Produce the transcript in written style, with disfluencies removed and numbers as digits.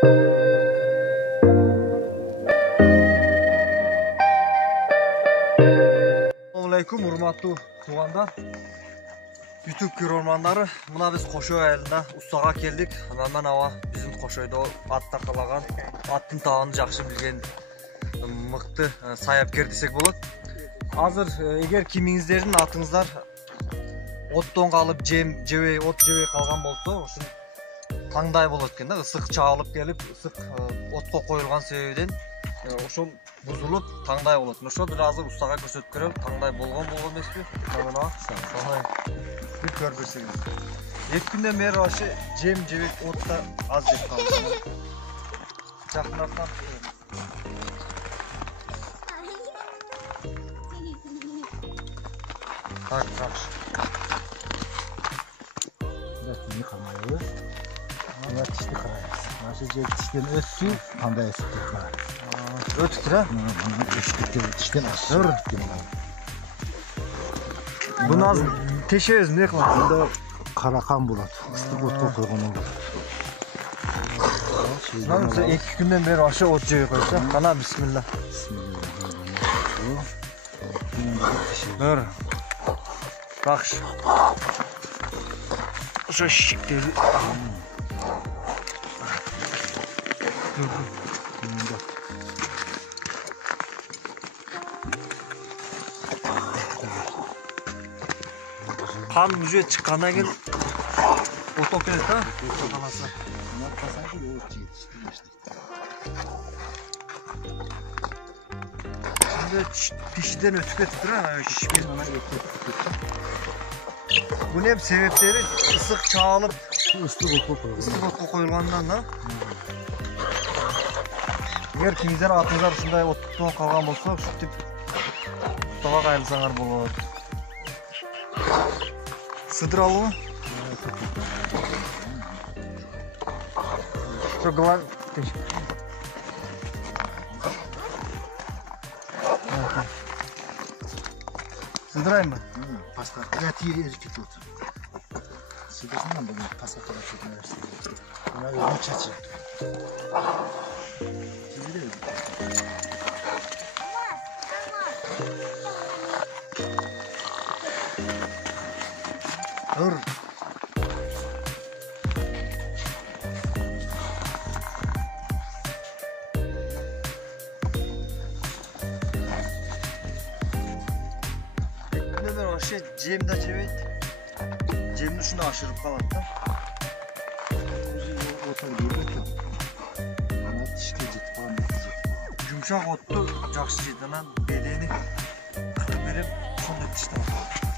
Assalamualaikum урматтуу туугандар. YouTube көрөрмандары, мына биз Кошой айылына устага келдик. Маман аба биздин Кошойдо ат тарталаган, аттын табын жакшы билген мыкты саяпкер десек болот. Азыр эгер кимиңиздердин атыңыздар оттон калып жебей, от жебей калган болсо, ушун таңдай болот экен да, ысык чагылып келип, ысык отко коюлган себебинен ошол бузулуп таңдай болот. Ошо бир азыр устага көрсөтүп көрөм, таңдай болгон эмеспи? Мына бир көрбөсөңүз. 2 күндөн бери ошо жем жебек отта аз жеп калды. Жакынырак. Так. Не камайбыз. Ана тишти карайбыз. Нашы жер тиштен өттү, кандай эсип турат. Өтүктүр, тиштен ашыр. Буну азыр тешебиз, эмне кылабыз? Мында каракан болот. Ыстык отко койгондон болот. Мына 2 күндөн бери ошо от жебей койсо, кана бисмилла. Dur. Bak şu. Şu şişikleri. Dur. Kan müze çıkana gel. Otoket ha? Otokalasa. Pişiden ötüke tutur ha. Bu ne sebepleri? Isık çağılıp ıslık otko koyulgandan da. Eğer kimizden atınızlar şunday ottuktan kalgan bolsa, şu tip tuttağa kayılsanlar bolot. Sıdır alı mı? Şu gılan Sıдырайм ба? Паска. Я тире эркек болот. Сыдырсаң бүгүн паска кылып нерсе. Мына өзүн чачы. Dur. Cemde çevit. Cemni şunu aşırıp kalan da. Yumuşak ottu, jakşı lan bedeni verip sonra dişte var.